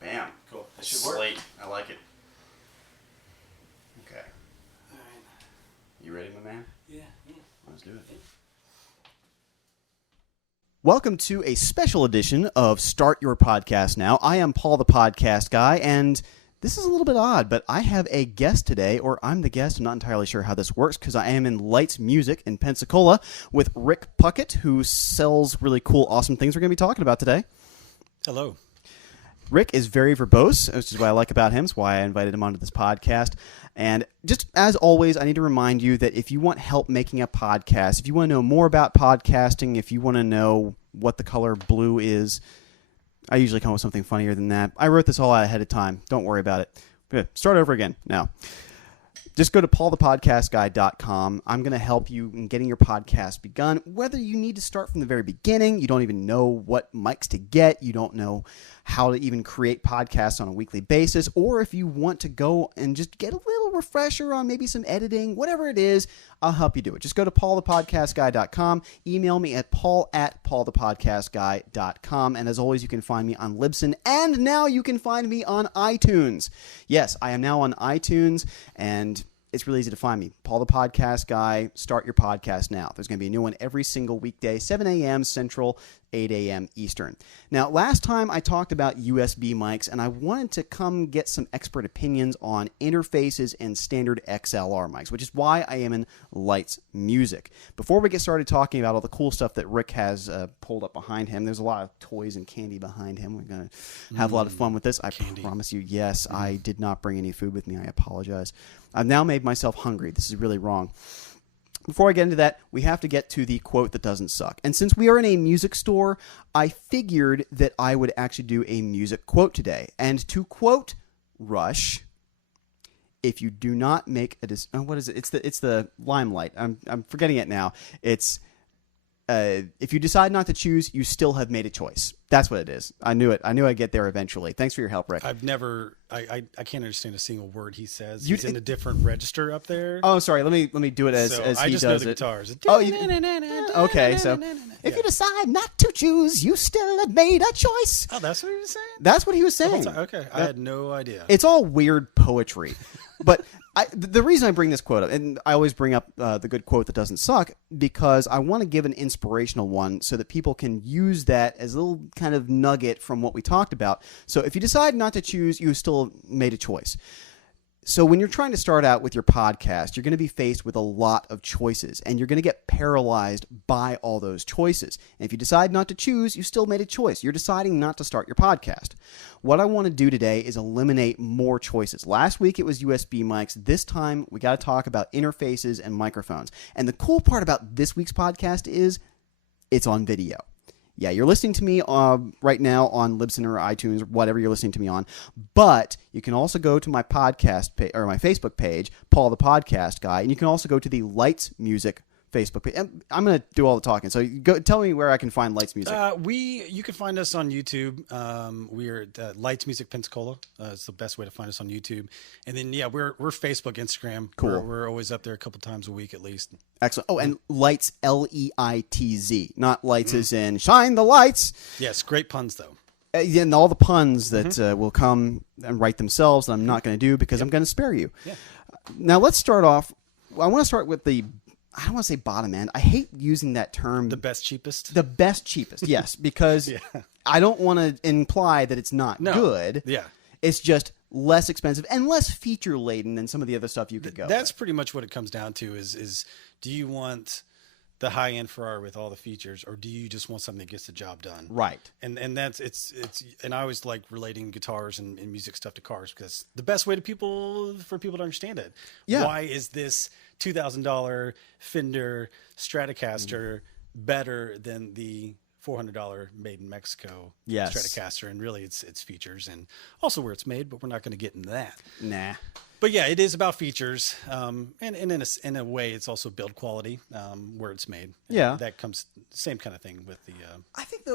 Bam. Cool. That should work. Slate. I like it. Okay. All right. You ready, my man? Yeah. Let's do it. Yeah. Welcome to a special edition of Start Your Podcast Now. I am Paul the Podcast Guy, and this is a little bit odd, but I have a guest today, or I'm the guest. I'm not entirely sure how this works because I am in Lights Music in Pensacola with Rick Puckett, who sells really cool, awesome things we're going to be talking about today. Hello. Rick is very verbose, which is what I like about him. It's why I invited him onto this podcast. And just as always, I need to remind you that if you want help making a podcast, if you want to know more about podcasting, if you want to know what the color blue is, I usually come up with something funnier than that. I wrote this all out ahead of time. Don't worry about it. Good. Start over again now. Just go to paulthepodcastguy.com. I'm going to help you in getting your podcast begun. Whether you need to start from the very beginning, you don't even know what mics to get, you don't know how to even create podcasts on a weekly basis, or if you want to go and just get a little refresher on maybe some editing, whatever it is, I'll help you do it. Just go to paulthepodcastguy.com. Email me at paul@paulthepodcastguy.com. And as always, you can find me on Libsyn, and now you can find me on iTunes. Yes, I am now on iTunes, and it's really easy to find me. Paul the Podcast Guy, Start Your Podcast Now. There's going to be a new one every single weekday, 7 a.m. Central, 8 a.m. Eastern. Now, last time I talked about USB mics, and I wanted to come get some expert opinions on interfaces and standard XLR mics, which is why I am in Lights Music. Before we get started talking about all the cool stuff that Rick has pulled up behind him, there's a lot of toys and candy behind him. We're going to have a lot of fun with this. I promise you, yes, I did not bring any food with me. I apologize. I've now made myself hungry. This is really wrong. Before I get into that, we have to get to the quote that doesn't suck. And since we are in a music store, I figured that I would actually do a music quote today. And to quote Rush, if you do not make a what is it? It's the Limelight. I'm forgetting it now. It's if you decide not to choose, you still have made a choice. That's what it is. I knew it. I knew I'd get there eventually. Thanks for your help, Rick. I can't understand a single word he says. He's in a different register up there. Oh, sorry. Let me do it as I he just does know the it. guitars. Oh, okay. So if you decide not to choose, you still have made a choice. Oh, that's what he was saying? That's what he was saying. Okay. I had no idea. It's all weird poetry. But the reason I bring this quote up, and I always bring up the good quote that doesn't suck, because I want to give an inspirational one so that people can use that as a little kind of nugget from what we talked about. So if you decide not to choose, you still made a choice. So when you're trying to start out with your podcast, you're going to be faced with a lot of choices, and you're going to get paralyzed by all those choices. And if you decide not to choose, you still made a choice. You're deciding not to start your podcast. What I want to do today is eliminate more choices. Last week it was USB mics. This time we got to talk about interfaces and microphones. And the cool part about this week's podcast is it's on video. Yeah, you're listening to me right now on Libsyn or iTunes or whatever you're listening to me on, but you can also go to my podcast or my Facebook page, Paul the Podcast Guy, and you can also go to the Lights Music Facebook page. I'm going to do all the talking, so tell me where I can find Lights Music. You can find us on YouTube. We are at Lights Music Pensacola. It's the best way to find us on YouTube. And then we're Facebook, Instagram. Cool. We're always up there a couple times a week at least. Excellent. Oh, and Lights, Leitz, not lights as in shine the lights. Yes, great puns though. And all the puns that will come and write themselves that I'm not going to do because I'm going to spare you. Yeah. Now let's start off. I want to start with I don't want to say bottom end. I hate using that term. The best cheapest? The best cheapest, yes, because I don't want to imply that it's not good. Yeah. It's just less expensive and less feature laden than some of the other stuff you could go That's pretty much what it comes down to is do you want the high-end Ferrari with all the features, or do you just want something that gets the job done? Right. And that's it's and I always like relating guitars and music stuff to cars because the best way for people to understand it. Yeah. Why is this $2,000 Fender Stratocaster better than the $400 made in Mexico Stratocaster? And really it's features and also where it's made, but we're not going to get into that. Nah. But yeah, it is about features, and in a way, it's also build quality where it's made. And that comes same kind of thing with the. I think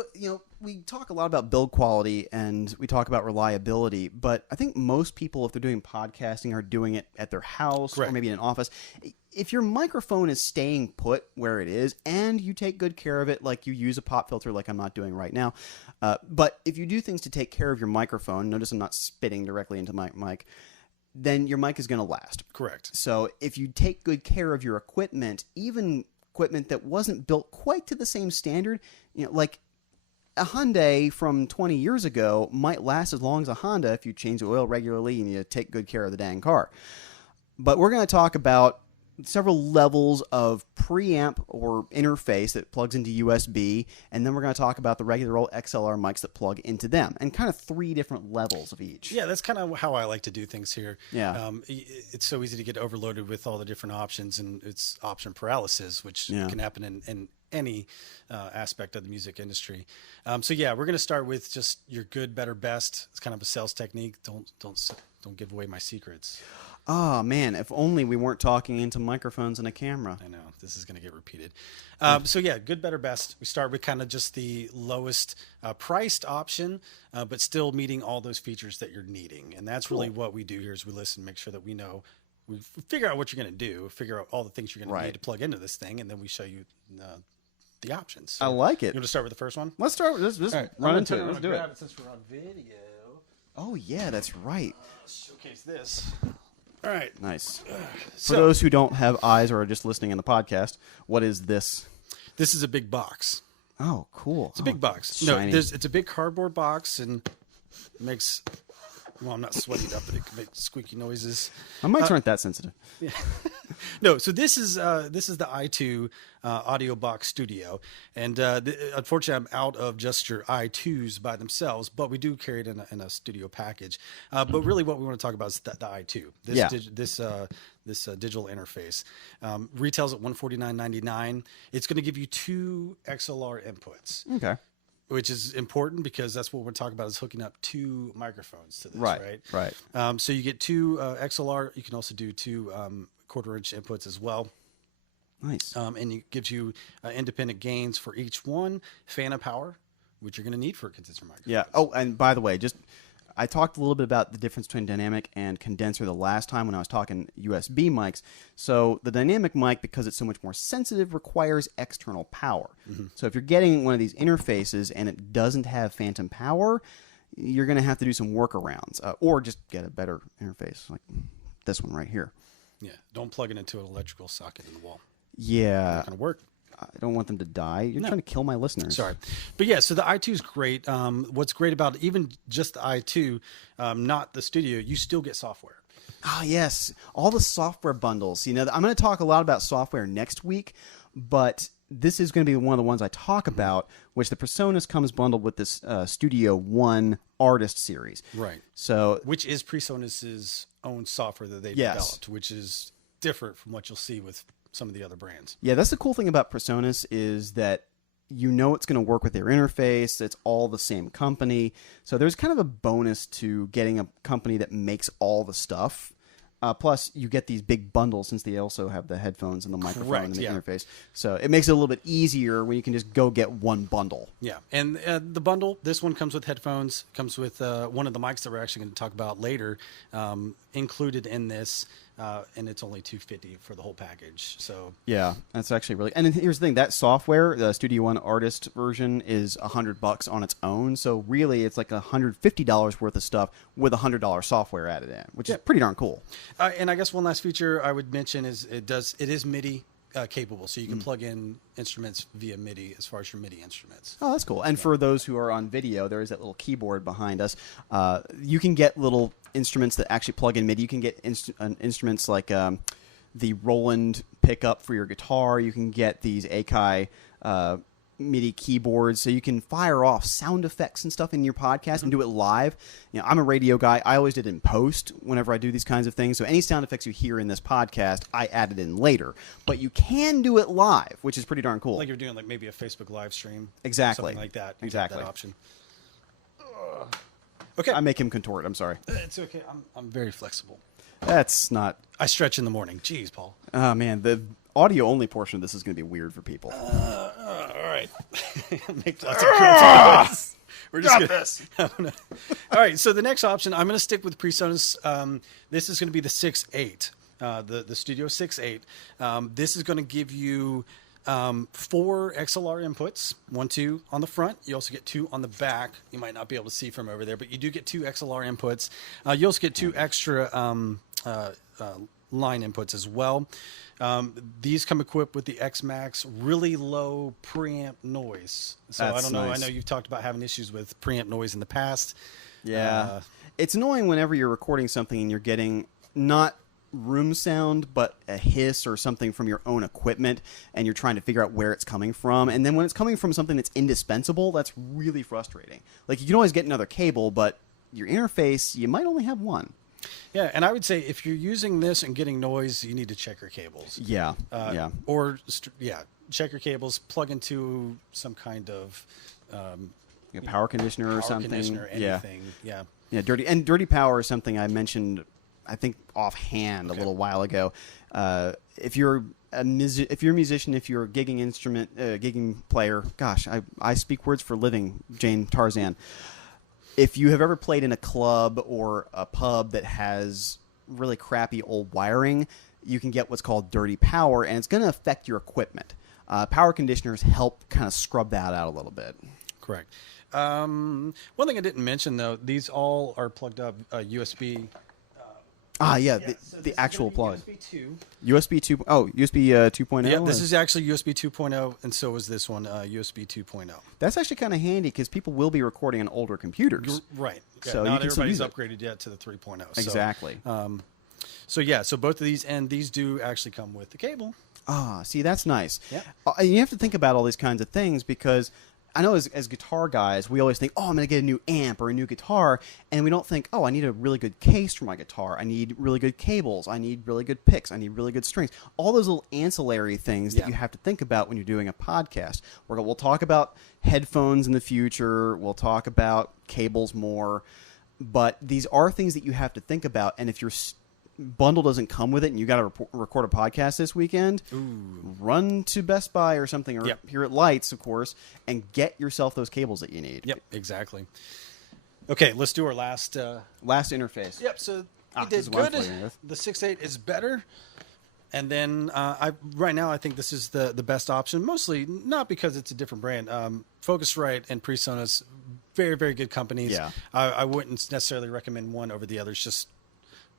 we talk a lot about build quality and we talk about reliability, but I think most people, if they're doing podcasting, are doing it at their house or maybe in an office. if your microphone is staying put where it is and you take good care of it, like you use a pop filter like I'm not doing right now, but if you do things to take care of your microphone, notice I'm not spitting directly into my mic, then your mic is going to last. Correct. So if you take good care of your equipment, even equipment that wasn't built quite to the same standard, like a Hyundai from 20 years ago might last as long as a Honda if you change the oil regularly and you take good care of the dang car. But we're going to talk about several levels of preamp or interface that plugs into USB, and then we're going to talk about the regular old XLR mics that plug into them, and kind of 3 different levels of each. Yeah, that's kind of how I like to do things here. Yeah. It's so easy to get overloaded with all the different options, and it's option paralysis, which can happen in any aspect of the music industry. So yeah, we're going to start with just your good, better, best. It's kind of a sales technique. Don't give away my secrets. Oh, man, if only we weren't talking into microphones and a camera. I know, this is going to get repeated. So yeah, good, better, best. We start with kind of just the lowest priced option, but still meeting all those features that you're needing. And that's really what we do here is we listen, make sure that we know, we figure out what you're going to do, figure out all the things you're going to need to plug into this thing, and then we show you the options. So I like it. You want to start with the first one? Let's start with this. Right, run into it. Let's do it. Since we're on video. Oh, yeah, that's right. Showcase this. All right. Nice. For those who don't have eyes or are just listening in the podcast, what is this? This is a big box. Oh, cool. It's a big box. It's a big cardboard box, and it makes... Well, I'm not sweating up, but it can make squeaky noises. My mics aren't that sensitive. Yeah. No, so this is the itwo Audiobox Studio, and unfortunately, I'm out of just your itwos by themselves, but we do carry it in a studio package. But really, what we want to talk about is the itwo. This digital interface retails at $149.99. It's going to give you 2 XLR inputs. Okay. Which is important because that's what we're talking about is hooking up 2 microphones to this, right? So you get 2 XLR. You can also do 2 quarter-inch inputs as well. Nice. And it gives you independent gains for each one, phantom power, which you're going to need for a condenser microphone. Yeah. Oh, and by the way, I talked a little bit about the difference between dynamic and condenser the last time when I was talking USB mics. So the dynamic mic, because it's so much more sensitive, requires external power. Mm-hmm. So if you're getting one of these interfaces and it doesn't have phantom power, you're going to have to do some workarounds or just get a better interface like this one right here. Yeah, don't plug it into an electrical socket in the wall. Yeah. Not going to work. I don't want them to die. You're trying to kill my listeners. Sorry. But yeah, so the itwo is great. What's great about even just the itwo, not the studio, you still get software. Ah, yes. All the software bundles. I'm going to talk a lot about software next week, but this is going to be one of the ones I talk about, which the Presonus comes bundled with this Studio One Artist series. Right. So, which is Presonus's own software that they developed, which is different from what you'll see with some of the other brands. Yeah, that's the cool thing about Presonus is that it's going to work with their interface. It's all the same company. So there's kind of a bonus to getting a company that makes all the stuff. Plus, you get these big bundles since they also have the headphones and the microphone and the interface. So it makes it a little bit easier when you can just go get one bundle. Yeah, and the bundle, this one comes with headphones, comes with one of the mics that we're actually going to talk about later, included in this. And it's only $250 for the whole package. So yeah, that's actually really. And here's the thing: that software, the Studio One Artist version, is $100 on its own. So really, it's like $150 worth of stuff with $100 software added in, which is pretty darn cool. And I guess one last feature I would mention is it is MIDI capable, so you can plug in instruments via MIDI as far as your MIDI instruments. Oh, that's cool. And for those who are on video, there is that little keyboard behind us. You can get little instruments that actually plug in MIDI. You can get instruments like the Roland pickup for your guitar. You can get these AkG MIDI keyboards, so you can fire off sound effects and stuff in your podcast and do it live. I'm a radio guy. I always did it in post whenever I do these kinds of things. So any sound effects you hear in this podcast, I added in later. But you can do it live, which is pretty darn cool. Like you're doing like maybe a Facebook live stream. Exactly. Something like that. Exactly. That option. Okay. I make him contort. I'm sorry. It's okay. I'm very flexible. That's not... I stretch in the morning. Jeez, Paul. Oh, man. The audio-only portion of this is going to be weird for people. All right. Make lots of noise. We're just gonna, this. All right. So the next option, I'm going to stick with Presonus. This is going to be the 6.8. the Studio 6.8. This is going to give you 4 XLR inputs, 1, 2 on the front. You also get 2 on the back. You might not be able to see from over there, but you do get 2 XLR inputs. You also get 2 extra line inputs as well. These come equipped with the X-Max really low preamp noise. So That's I don't know. nice. I know you've talked about having issues with preamp noise in the past. Yeah. It's annoying whenever you're recording something and you're getting not room sound, but a hiss or something from your own equipment, and you're trying to figure out where it's coming from. And then when it's coming from something that's indispensable, that's really frustrating. Like, you can always get another cable, but your interface, you might only have one. Yeah, and I would say if you're using this and getting noise, you need to check your cables. Yeah. Check your cables, plug into some kind of Power conditioner or something. Conditioner, anything. Yeah. Yeah, dirty power is something I mentioned, I think, offhand a little while ago. If you're a musician, if you're a gigging player, gosh, I speak words for living, Jane Tarzan. If you have ever played in a club or a pub that has really crappy old wiring, you can get what's called dirty power, and it's going to affect your equipment. Power conditioners help kind of scrub that out a little bit. Correct. One thing I didn't mention, though, these all are plugged up USB. So the actual plug. USB 2. USB 2. Oh, USB 2.0. Yeah, this is actually USB 2.0, and so is this one, USB 2.0. That's actually kind of handy because people will be recording on older computers. Right. Yeah, So not you can still everybody's use it. upgraded yet to the 3.0. Exactly. So both of these, and these do actually come with the cable. See, that's nice. Yeah. You have to think about all these kinds of things because I know as guitar guys, we always think, oh, I'm going to get a new amp or a new guitar. And we don't think, oh, I need a really good case for my guitar. I need really good cables. I need really good picks. I need really good strings. All those little ancillary things that you have to think about when you're doing a podcast. We'll talk about headphones in the future. We'll talk about cables more. But these are things that you have to think about. And if your bundle doesn't come with it and you got to record a podcast this weekend, run to Best Buy or something, or here at Lights, of course, and get yourself those cables that you need. Yep, exactly. Okay, let's do our last interface. Yep, so we did good. The 6.8 is better. And then right now I think this is the best option, mostly not because it's a different brand. Focusrite and Presonus, very, very good companies. Yeah. I wouldn't necessarily recommend one over the other. It's just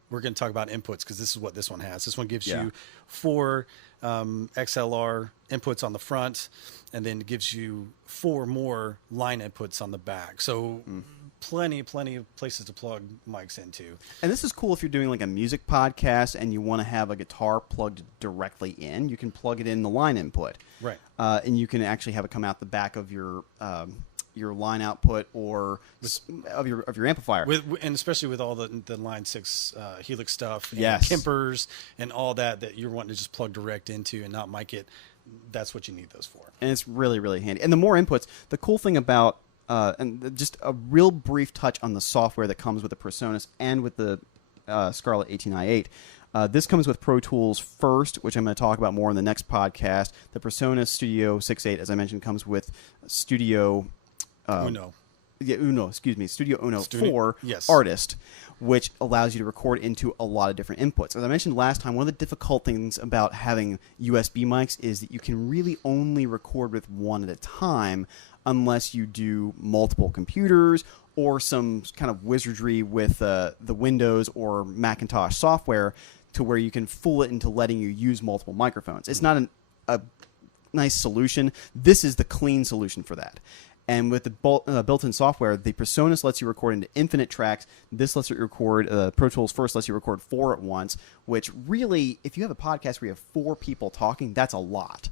we're going to talk about inputs because this is what this one has. This one gives you 4 XLR inputs on the front, and then gives you 4 more line inputs on the back. So plenty of places to plug mics into. And this is cool if you're doing like a music podcast and you want to have a guitar plugged directly in. You can plug it in the line input. Right. And you can actually have it come out the back of your line output or of your amplifier, and especially with all the Line 6 Helix stuff, and Yes. Kempers and all that you're wanting to just plug direct into and not mic it. That's what you need those for. And it's really, really handy. And the more inputs, the cool thing about and just a real brief touch on the software that comes with the Presonus and with the Scarlett 18i8. This comes with Pro Tools first, which I'm going to talk about more in the next podcast. The Presonus Studio 6.8, as I mentioned, comes with Studio Studio Uno 4 Artist, which allows you to record into a lot of different inputs. As I mentioned last time, one of the difficult things about having USB mics is that you can really only record with one at a time unless you do multiple computers or some kind of wizardry with the Windows or Macintosh software to where you can fool it into letting you use multiple microphones. It's not a nice solution. This is the clean solution for that. And with the built-in software, the Presonus lets you record into infinite tracks. This lets you record, Pro Tools first lets you record 4 at once, which really, if you have a podcast where you have 4 people talking, that's a lot.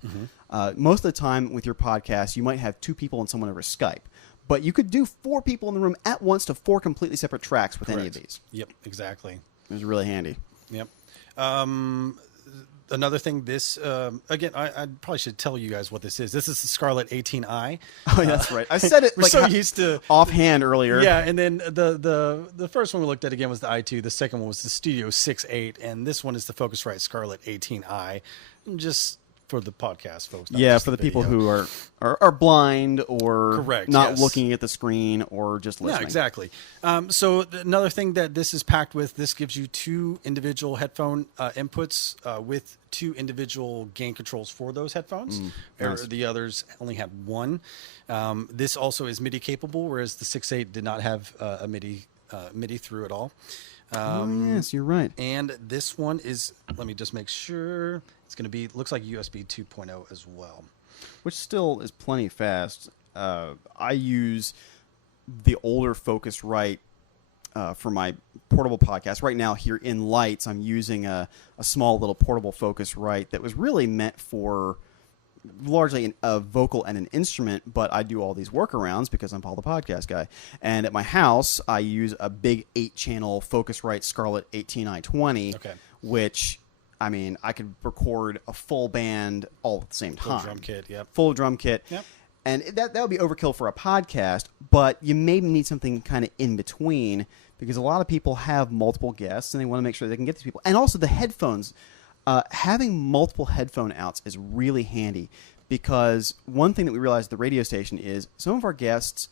Most of the time with your podcast, you might have 2 people and someone over Skype. But you could do 4 people in the room at once to 4 completely separate tracks with any of these. Yep, exactly. It was really handy. Yep. Another thing, this again, I probably should tell you guys what this is. This is the Scarlett 18i. Oh, yeah, that's right. I said it we're like so used to offhand earlier. Yeah, and then the first one we looked at again was the i2. The second one was the Studio 6.8, and this one is the Focusrite Scarlett 18i. And just for the podcast folks. Yeah, for the people who are blind or Correct, not yes. looking at the screen or just listening. Yeah, exactly. So another thing that this is packed with, this gives you 2 individual headphone inputs with 2 individual gain controls for those headphones. Nice. The others only had 1. This also is MIDI capable, whereas the 6.8 did not have a MIDI through at all. Yes, you're right. And this one is, let me just make sure, it's going to be, looks like USB 2.0 as well. Which still is plenty fast. I use the older Focusrite for my portable podcast. Right now here in Lights, I'm using a small little portable Focusrite that was really meant for largely a vocal and an instrument, but I do all these workarounds because I'm Paul the Podcast Guy. And at my house, I use a big 8-channel Focusrite Scarlett 18i20, which, I mean, I could record a full band all at the same time. Full drum kit, yep. Full drum kit. Yep. And that would be overkill for a podcast, but you maybe need something kind of in between because a lot of people have multiple guests and they want to make sure they can get these people. And also the headphones. Having multiple headphone outs is really handy because one thing that we realized at the radio station is some of our guests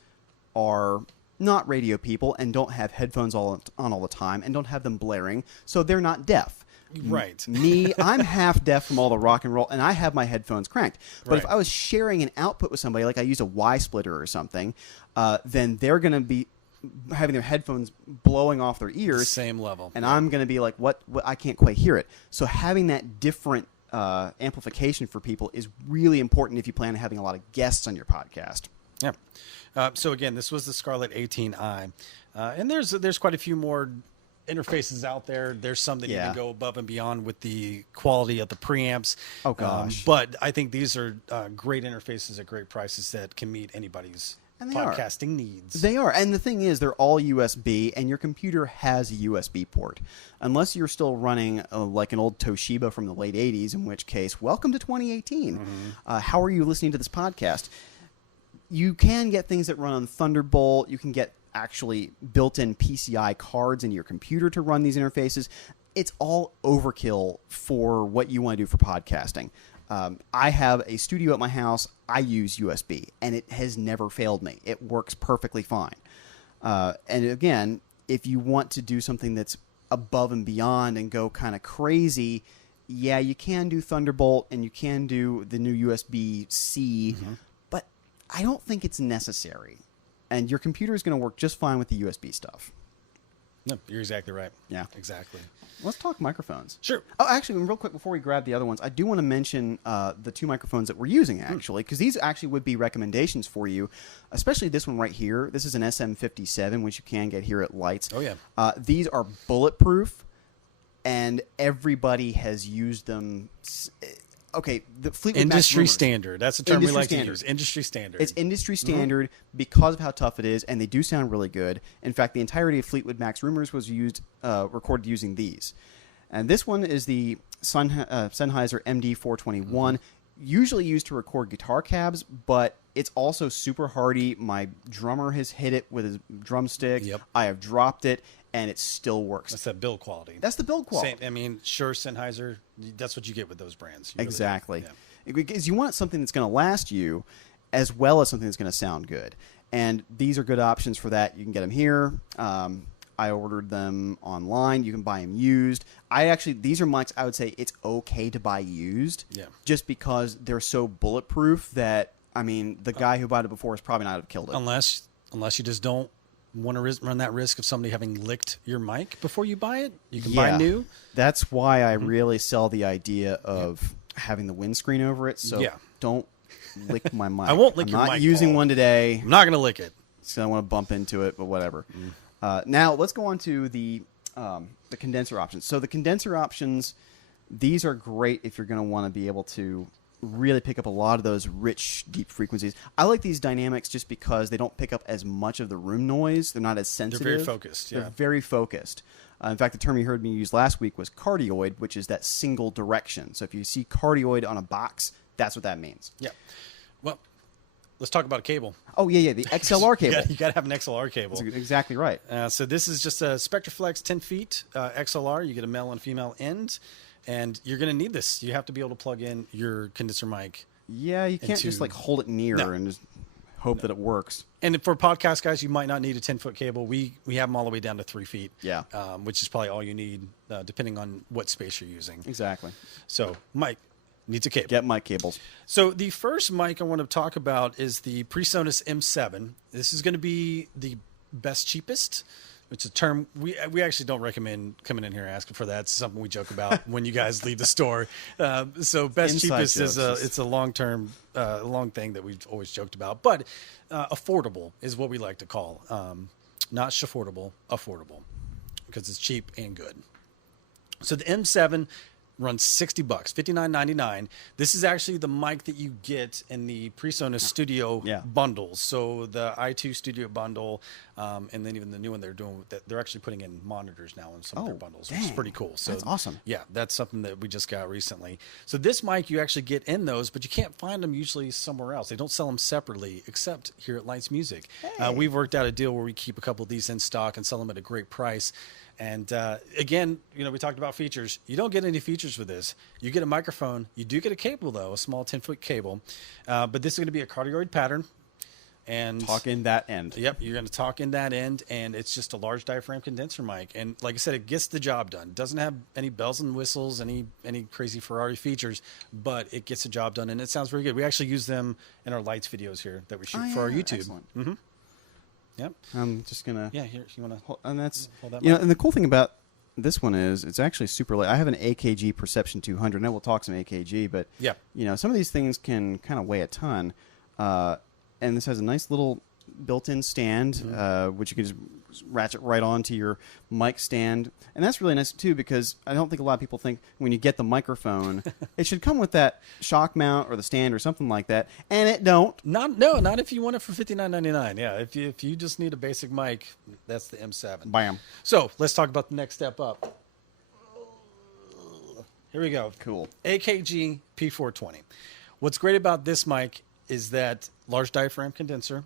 are not radio people and don't have headphones on all the time and don't have them blaring, so they're not deaf. Right. Me, I'm half deaf from all the rock and roll, and I have my headphones cranked. But if I was sharing an output with somebody, like I use a Y splitter or something, then they're going to be having their headphones blowing off their ears. Same level. And I'm going to be like, what? I can't quite hear it. So having that different amplification for people is really important if you plan on having a lot of guests on your podcast. Yeah. So again, this was the Scarlett 18i. And there's quite a few more interfaces out there. There's some that even go above and beyond with the quality of the preamps. Oh, gosh. But I think these are great interfaces at great prices that can meet anybody's podcasting needs. They are. And the thing is, they're all USB, and your computer has a USB port. Unless you're still running like an old Toshiba from the late 80s, in which case, welcome to 2018. How are you listening to this podcast? You can get things that run on Thunderbolt. You can get actually built-in PCI cards in your computer to run these interfaces. It's all overkill for what you want to do for podcasting. I have a studio at my house. I use USB, and it has never failed me. It works perfectly fine. And again, if you want to do something that's above and beyond and go kind of crazy, yeah, you can do Thunderbolt and you can do the new USB-C, but I don't think it's necessary. And your computer is going to work just fine with the USB stuff. No, you're exactly right. Yeah. Exactly. Let's talk microphones. Sure. Oh, actually, real quick before we grab the other ones, I do want to mention the 2 microphones that we're using, actually, because these actually would be recommendations for you, especially this one right here. This is an SM57, which you can get here at Lights. Oh, yeah. These are bulletproof, and everybody has used them. Okay, the Fleetwood Mac Industry Rumors. standard. That's the term we Industry like standard. to use. Industry standard. It's industry standard because of how tough it is, and they do sound really good. In fact, the entirety of Fleetwood Mac's Rumors was recorded using these. And this one is the Sennheiser MD421, usually used to record guitar cabs, but it's also super hardy. My drummer has hit it with his drumstick. Yep. I have dropped it, and it still works. That's that build quality. That's the build quality. Same, I mean, sure, Sennheiser, that's what you get with those brands. You really Exactly. do. Yeah. Because you want something that's going to last you as well as something that's going to sound good. And these are good options for that. You can get them here. I ordered them online. You can buy them used. These are mics I would say it's okay to buy used. Yeah. Just because they're so bulletproof that, I mean, the guy who bought it before is probably not have killed it. Unless you just don't want to run that risk of somebody having licked your mic before you buy it. You can buy new. That's why I really sell the idea of having the windscreen over it. So don't lick my mic. I won't lick your mic, I'm not using Paul. one today. I'm not going to lick it. So I want to bump into it, but whatever. Now let's go on to the condenser options. So the condenser options, these are great if you're going to want to be able to really pick up a lot of those rich, deep frequencies. I like these dynamics just because they don't pick up as much of the room noise. They're not as sensitive. They're very focused. Yeah. They're very focused. In fact, the term you heard me use last week was cardioid, which is that single direction. So if you see cardioid on a box, that's what that means. Yeah. Well, let's talk about a cable. Oh, yeah, the XLR cable. You got to have an XLR cable. That's exactly right. So this is just a Spectraflex 10 feet XLR. You get a male and female end. And you're going to need this. You have to be able to plug in your condenser mic. Yeah, you can't just like hold it near and just hope that it works. And for podcast guys, you might not need a 10-foot cable. We have them all the way down to 3 feet. Yeah. Which is probably all you need, depending on what space you're using. Exactly. So mic needs a cable. Get mic cables. So the first mic I want to talk about is the Presonus M7. This is going to be the best cheapest. It's a term we actually don't recommend coming in here asking for that. It's something we joke about when you guys leave the store. So best Inside cheapest jokes. it's a long thing that we've always joked about. But affordable is what we like to call. Not shaffordable, affordable, because it's cheap and good. So the M7 runs $60, $59.99. This is actually the mic that you get in the Presonus Studio bundles. So the itwo Studio bundle, and then even the new one they're doing, they're actually putting in monitors now in some of their bundles, which is pretty cool. So that's awesome. Yeah, that's something that we just got recently. So this mic you actually get in those, but you can't find them usually somewhere else. They don't sell them separately, except here at Lights Music. Hey. We've worked out a deal where we keep a couple of these in stock and sell them at a great price. And again, we talked about features. You don't get any features with this. You get a microphone. You do get a cable, though, a small 10-foot cable. But this is going to be a cardioid pattern. And talk in that end. Yep, you're going to talk in that end, and it's just a large diaphragm condenser mic. And like I said, it gets the job done. It doesn't have any bells and whistles, any crazy Ferrari features, but it gets the job done, and it sounds very good. We actually use them in our lights videos here that we shoot for our YouTube. Excellent. Mm-hmm. Yep. I'm just gonna. Yeah, here you want to. And that's hold that and the cool thing about this one is it's actually super light. I have an AkG Perception 200. Now we'll talk some AkG, but some of these things can kind of weigh a ton. And this has a nice little built-in stand, which you can just ratchet right onto your mic stand, and that's really nice too, because I don't think a lot of people think when you get the microphone it should come with that shock mount or the stand or something like that, and it don't. Not if you want it for $59.99. Yeah, if you just need a basic mic, that's the M7. Bam. So let's talk about the next step up. Here we go. Cool. AkG P420. What's great about this mic is that large diaphragm condenser.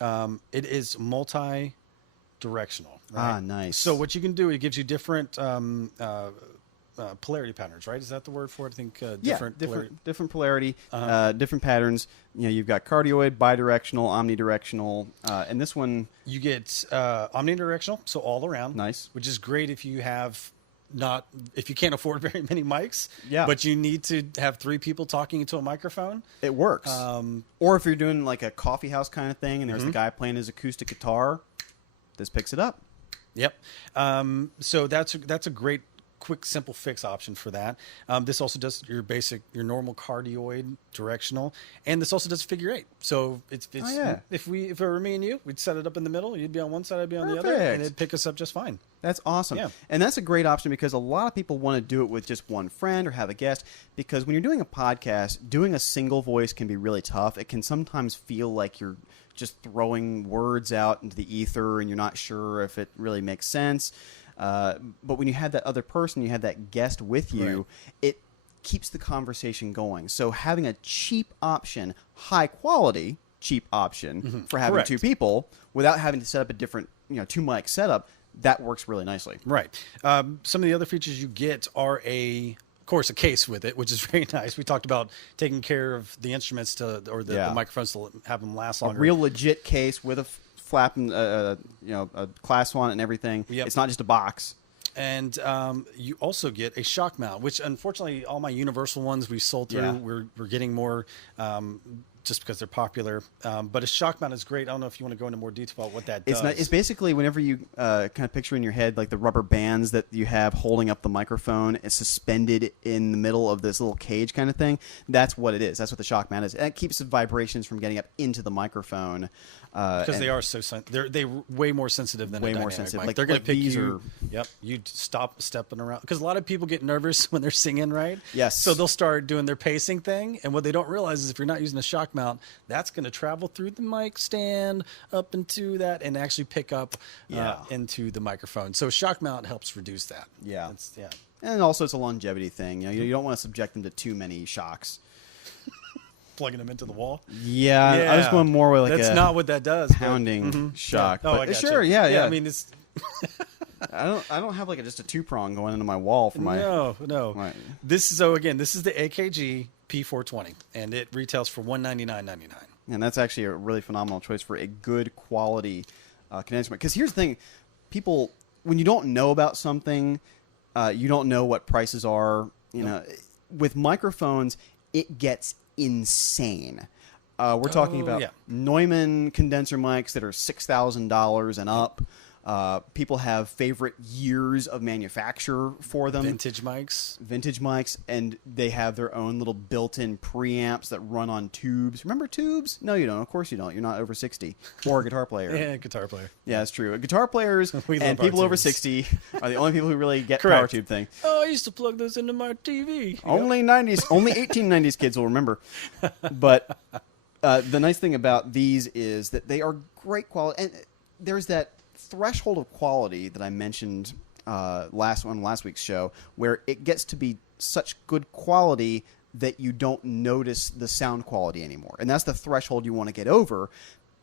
It is multi-directional. Right? Nice. So what you can do, it gives you different polarity patterns, right? Is that the word for it? I think different polarity, different patterns. You've got cardioid, bidirectional, omnidirectional, and this one you get omnidirectional, so all around. Nice. Which is great if you have if you can't afford very many mics, yeah, but you need to have 3 people talking into a microphone. It works. Or if you're doing like a coffee house kind of thing and there's the guy playing his acoustic guitar, this picks it up. Yep. So that's a great, quick, simple fix option for that. This also does your normal cardioid directional, and this also does figure 8. So it's if it were me and you, we'd set it up in the middle. You'd be on one side, I'd be on the other, and it'd pick us up just fine. That's awesome. Yeah. And that's a great option because a lot of people want to do it with just one friend or have a guest, because when you're doing a podcast, doing a single voice can be really tough. It can sometimes feel like you're just throwing words out into the ether and you're not sure if it really makes sense. But when you have that other person, you have that guest with you, it keeps the conversation going. So having a cheap option, high quality cheap option for having 2 people without having to set up a different 2 mic setup, that works really nicely. Right. Some of the other features you get are of course, a case with it, which is very nice. We talked about taking care of the instruments the microphones to have them last longer. A real legit case with a flap and a clasp on it and everything. Yep. It's not just a box. And you also get a shock mount, which unfortunately all my universal ones we sold through. Yeah. We're getting more just because they're popular. But a shock mount is great. I don't know if you want to go into more detail about what that does. It's basically whenever you kind of picture in your head like the rubber bands that you have holding up the microphone, it's suspended in the middle of this little cage kind of thing. That's what it is. That's what the shock mount is. And it keeps the vibrations from getting up into the microphone. Because they are they're way more sensitive than a dynamic mic. Like they're going to pick you. Yep, you stop stepping around because a lot of people get nervous when they're singing, right? Yes. So they'll start doing their pacing thing, and what they don't realize is if you're not using a shock mount, that's going to travel through the mic stand up into that and actually pick up into the microphone. So shock mount helps reduce that. Yeah. And also it's a longevity thing. You don't want to subject them to too many shocks. Plugging them into the wall. Yeah. I was going more with like that's not what that does. Pounding shock. Yeah. Oh, I got sure. you. Yeah. I mean, it's. I don't have like just a 2-prong going into my wall for my. No. My, This is this is the AkG P420, and it retails for $199.99. and that's actually a really phenomenal choice for a good quality condenser mic. Because here's the thing, people, when you don't know about something, you don't know what prices are. You know, with microphones, it gets insane. We're talking about Neumann condenser mics that are $6,000 and up. People have favorite years of manufacture for them. Vintage mics, and they have their own little built-in preamps that run on tubes. Remember tubes? No, you don't. Of course you don't. You're not over 60 or a guitar player. Yeah, guitar player. Yeah, that's true. Guitar players and people over 60 are the only people who really get Correct. power tube thing. Oh, I used to plug those into my TV. Only 1890s kids will remember. But the nice thing about these is that they are great quality, and there's that threshold of quality that I mentioned last week's show, where it gets to be such good quality that you don't notice the sound quality anymore, and that's the threshold you want to get over.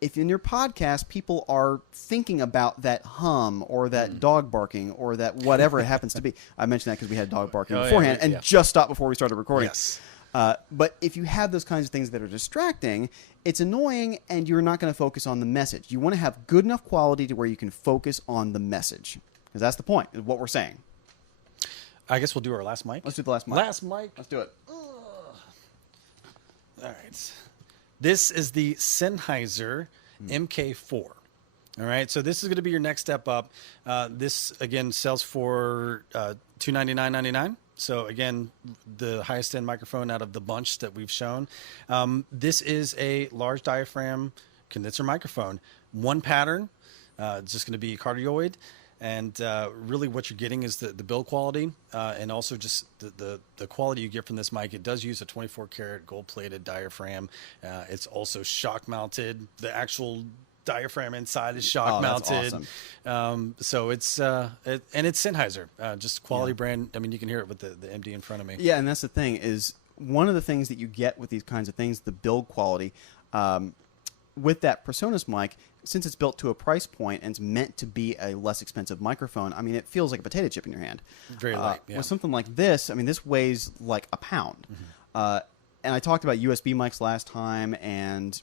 If in your podcast people are thinking about that hum or that dog barking or that whatever it happens to be, I mentioned that because we had dog barking beforehand and just stopped before we started recording. Yes. But if you have those kinds of things that are distracting, it's annoying and you're not going to focus on the message. You want to have good enough quality to where you can focus on the message. Because that's the point, is what we're saying. I guess we'll do our last mic. Let's do the last mic. Let's do it. All right. This is the Sennheiser MK4. All right. So this is going to be your next step up. This, again, sells for $299.99. So again, the highest end microphone out of the bunch that we've shown. This is a large diaphragm condenser microphone. One pattern, it's just going to be cardioid. And really what you're getting is the build quality and also just the quality you get from this mic. It does use a 24-karat gold-plated diaphragm. It's also shock mounted. The actual diaphragm inside is shock mounted. That's awesome. So it's and it's Sennheiser, just quality brand. I mean, you can hear it with the MD in front of me. Yeah, and that's the thing, is one of the things that you get with these kinds of things, the build quality, with that Presonus mic, since it's built to a price point and it's meant to be a less expensive microphone, I mean, it feels like a potato chip in your hand. Very light. Yeah. With something like this, I mean, this weighs like a pound. And I talked about USB mics last time, and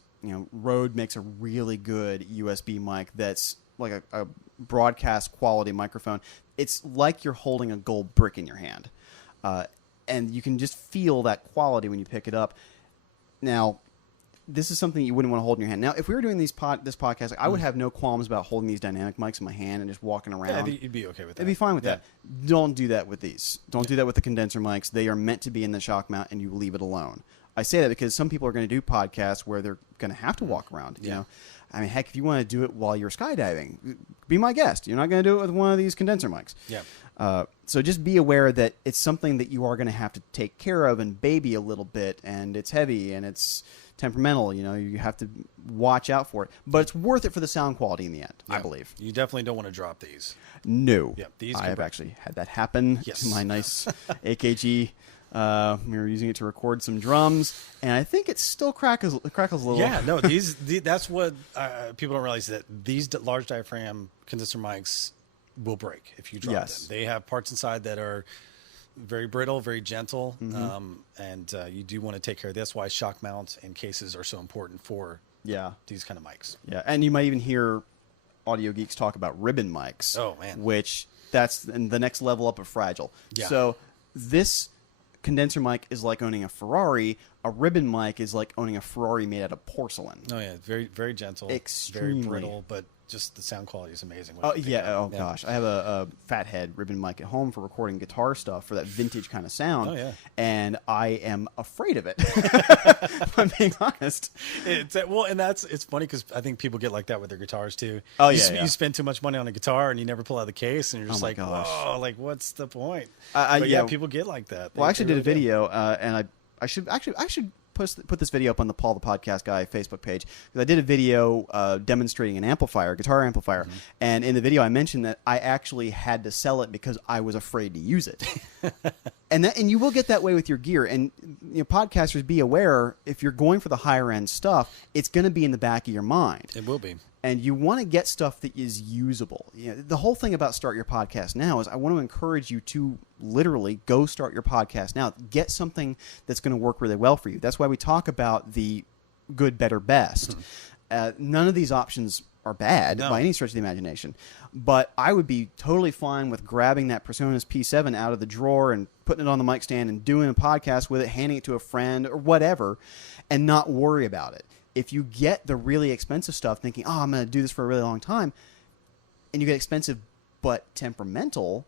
Rode makes a really good USB mic that's like a broadcast quality microphone. It's like you're holding a gold brick in your hand. And you can just feel that quality when you pick it up. Now, this is something you wouldn't want to hold in your hand. Now, if we were doing this podcast, I would have no qualms about holding these dynamic mics in my hand and just walking around. Yeah, you'd be okay with that. I'd be fine with that. Don't do that with these. Don't do that with the condenser mics. They are meant to be in the shock mount, and you leave it alone. I say that because some people are going to do podcasts where they're going to have to walk around. You know, I mean, heck, if you want to do it while you're skydiving, be my guest. You're not going to do it with one of these condenser mics. Yeah. So just be aware that it's something that you are going to have to take care of and baby a little bit, and it's heavy and it's temperamental. You have to watch out for it, but it's worth it for the sound quality in the end. I believe you definitely don't want to drop these. No. Yeah, these I have actually had that happen to my nice AkG. We were using it to record some drums, and I think it still crackles a little. Yeah, no, that's what people don't realize, that these large diaphragm condenser mics will break if you drop them. They have parts inside that are very brittle, very gentle, and you do want to take care of. That's why shock mounts and cases are so important for these kind of mics. Yeah, and you might even hear audio geeks talk about ribbon mics. Oh man, which that's the next level up of fragile. Yeah. So this condenser mic is like owning a Ferrari. A ribbon mic is like owning a Ferrari made out of porcelain. Oh yeah, very very gentle, extremely very brittle, but just the sound quality is amazing. Oh yeah. Oh gosh, I have a fathead ribbon mic at home for recording guitar stuff for that vintage kind of sound. Oh yeah. And I am afraid of it. If I'm being honest. It's funny because I think people get like that with their guitars too. Oh You spend too much money on a guitar and you never pull out the case, and you're just whoa, like what's the point? But people get like that. Well, I actually did a video, and I should put this video up on the Paul the Podcast Guy Facebook page, because I did a video demonstrating an amplifier, guitar amplifier, and in the video I mentioned that I actually had to sell it because I was afraid to use it. And you will get that way with your gear. And podcasters, be aware, if you're going for the higher end stuff, it's going to be in the back of your mind. It will be. And you want to get stuff that is usable. The whole thing about Start Your Podcast Now is I want to encourage you to literally go start your podcast now. Get something that's going to work really well for you. That's why we talk about the good, better, best. None of these options are bad by any stretch of the imagination. But I would be totally fine with grabbing that Presonus P7 out of the drawer and putting it on the mic stand and doing a podcast with it, handing it to a friend or whatever, and not worry about it. If you get the really expensive stuff thinking, oh, I'm going to do this for a really long time, and you get expensive but temperamental,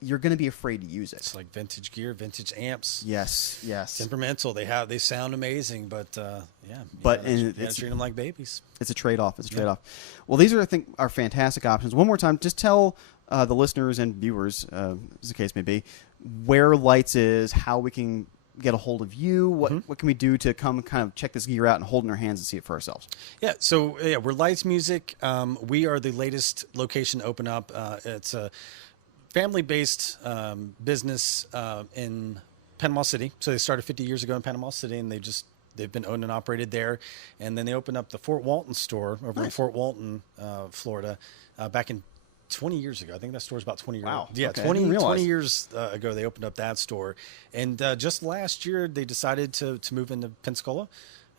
you're going to be afraid to use it. It's like vintage gear, vintage amps. Yes. Temperamental. They sound amazing, but it's treat them like babies. It's a trade-off. Well, these are, I think, are fantastic options. One more time, just tell the listeners and viewers, as the case may be, where Lights is, how we can get a hold of you, what can we do to come kind of check this gear out and hold in our hands and see it for ourselves? So we're Lights Music. We are the latest location to open up. It's a family-based business in Panama City. So they started 50 years ago in Panama City, and they've been owned and operated there. And then they opened up the Fort Walton store over in Fort Walton, Florida, back in 20 years ago. I think that store is about 20 years Wow. Yeah, okay. 20 years ago they opened up that store. And just last year they decided to move into Pensacola.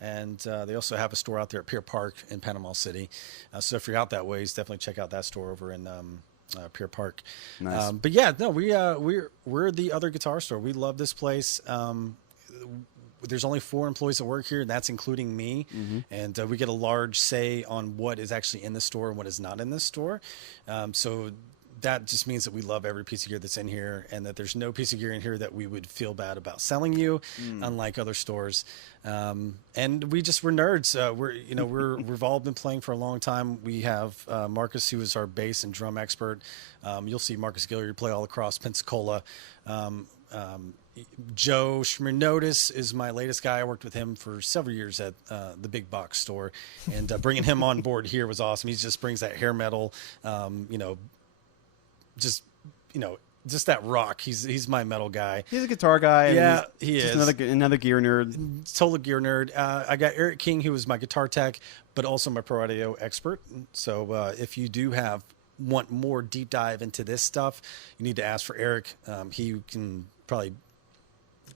And they also have a store out there at Pier Park in Panama City. So if you're out that way, definitely check out that store over in Pier Park. Nice. But yeah, no, we're the other guitar store. We love this place. There's only 4 employees that work here, and that's including me. And we get a large say on what is actually in the store and what is not in the store. So that just means that we love every piece of gear that's in here, and that there's no piece of gear in here that we would feel bad about selling you, unlike other stores. And we're nerds. We've all been playing for a long time. We have Marcus, who is our bass and drum expert. You'll see Marcus Gilliard play all across Pensacola. Joe Schmernotis is my latest guy. I worked with him for several years at the big box store, and bringing him on board here was awesome. He just brings that hair metal, just that rock. He's my metal guy. He's a guitar guy. Yeah, he is. Another gear nerd. Total gear nerd. I got Eric King, who is my guitar tech, but also my pro audio expert. So if you do want more deep dive into this stuff, you need to ask for Eric. He can probably...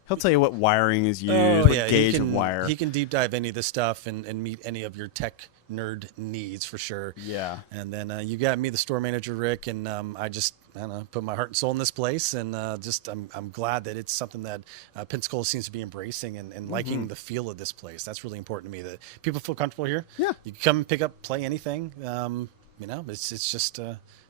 He'll tell you what wiring is used, what gauge of wire. He can deep dive any of this stuff and meet any of your tech nerd needs for sure. Yeah. And then you got me, the store manager, Rick, and I don't know, put my heart and soul in this place, and I'm glad that it's something that Pensacola seems to be embracing and liking the feel of this place. That's really important to me, that people feel comfortable here. Yeah. You can come pick up, play anything. It's just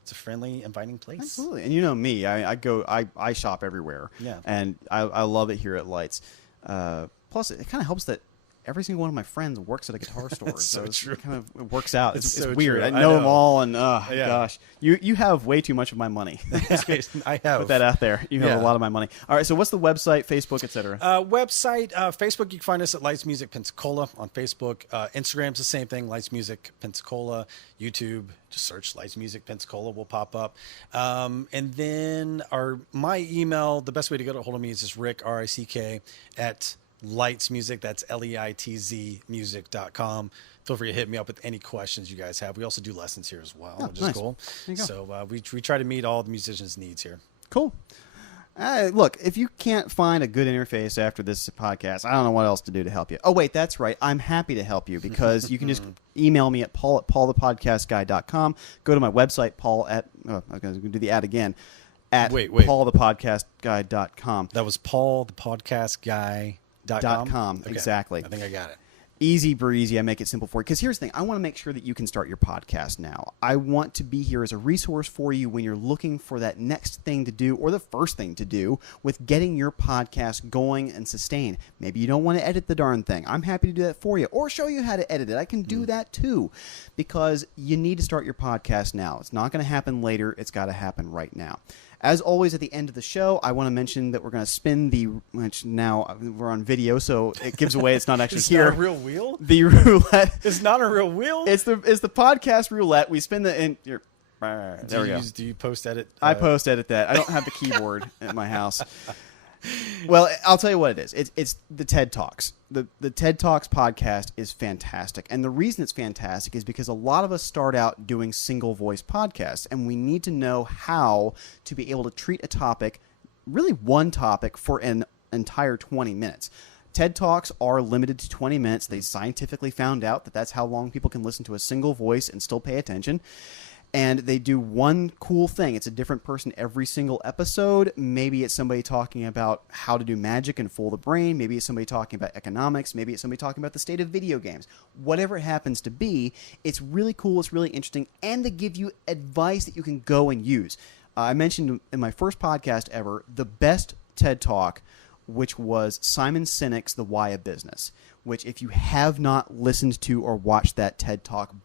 it's a friendly, inviting place. Absolutely. And you know me, I shop everywhere. Yeah. And I love it here at Lights. Plus, it kind of helps that every single one of my friends works at a guitar store. so true. It kind of works out. It's so weird. True. I know them all, and gosh, you have way too much of my money. I have. Put that out there. You have a lot of my money. All right. So what's the website, Facebook, etc.? Facebook, you can find us at Lights Music Pensacola on Facebook. Instagram's the same thing, Lights Music Pensacola. YouTube, just search Lights Music Pensacola, will pop up. And then my email, the best way to get a hold of me is just Rick, R-I-C-K, at Lights Music. That's Leitz music.com. Feel free to hit me up with any questions you guys have. We also do lessons here as well, which is cool. So we try to meet all the musicians' needs here. Cool. Look, if you can't find a good interface after this podcast, I don't know what else to do to help you. Oh, wait, that's right. I'm happy to help you, because you can just email me at paul@paulthepodcastguy.com. Go to my website, I was going to do the ad again, at paulthepodcastguy.com. That was paulthepodcastguy.com. Okay. Exactly. I think I got it. Easy breezy. I make it simple for you. Because here's the thing. I want to make sure that you can start your podcast now. I want to be here as a resource for you when you're looking for that next thing to do, or the first thing to do, with getting your podcast going and sustained. Maybe you don't want to edit the darn thing. I'm happy to do that for you, or show you how to edit it. I can do that too, because you need to start your podcast now. It's not going to happen later. It's got to happen right now. As always, at the end of the show, I want to mention that we're going to spin which now we're on video, so it gives away it's not actually it's here. Not a real wheel? The roulette. It's not a real wheel? It's the podcast roulette. We spin there we go. Do you post edit? I post edit that. I don't have the keyboard at my house. Well, I'll tell you what it is. It's the TED Talks. The TED Talks podcast is fantastic. And the reason it's fantastic is because a lot of us start out doing single voice podcasts, and we need to know how to be able to treat a topic, really one topic, for an entire 20 minutes. TED Talks are limited to 20 minutes. They scientifically found out that that's how long people can listen to a single voice and still pay attention. And they do one cool thing. It's a different person every single episode. Maybe it's somebody talking about how to do magic and fool the brain. Maybe it's somebody talking about economics. Maybe it's somebody talking about the state of video games. Whatever it happens to be, it's really cool. It's really interesting. And they give you advice that you can go and use. I mentioned in my first podcast ever, the best TED Talk, which was Simon Sinek's The Why of Business, which if you have not listened to or watched that TED Talk,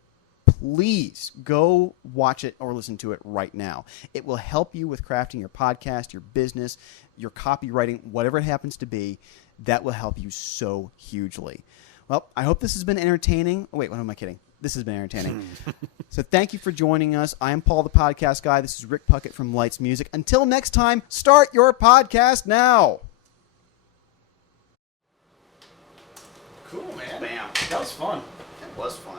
please go watch it or listen to it right now. It will help you with crafting your podcast, your business, your copywriting, whatever it happens to be. That will help you so hugely. Well, I hope this has been entertaining. Oh, wait, what am I kidding? This has been entertaining. So thank you for joining us. I am Paul the Podcast Guy. This is Rick Puckett from Lights Music. Until next time, start your podcast now. Cool, man. Bam. That was fun. It was fun.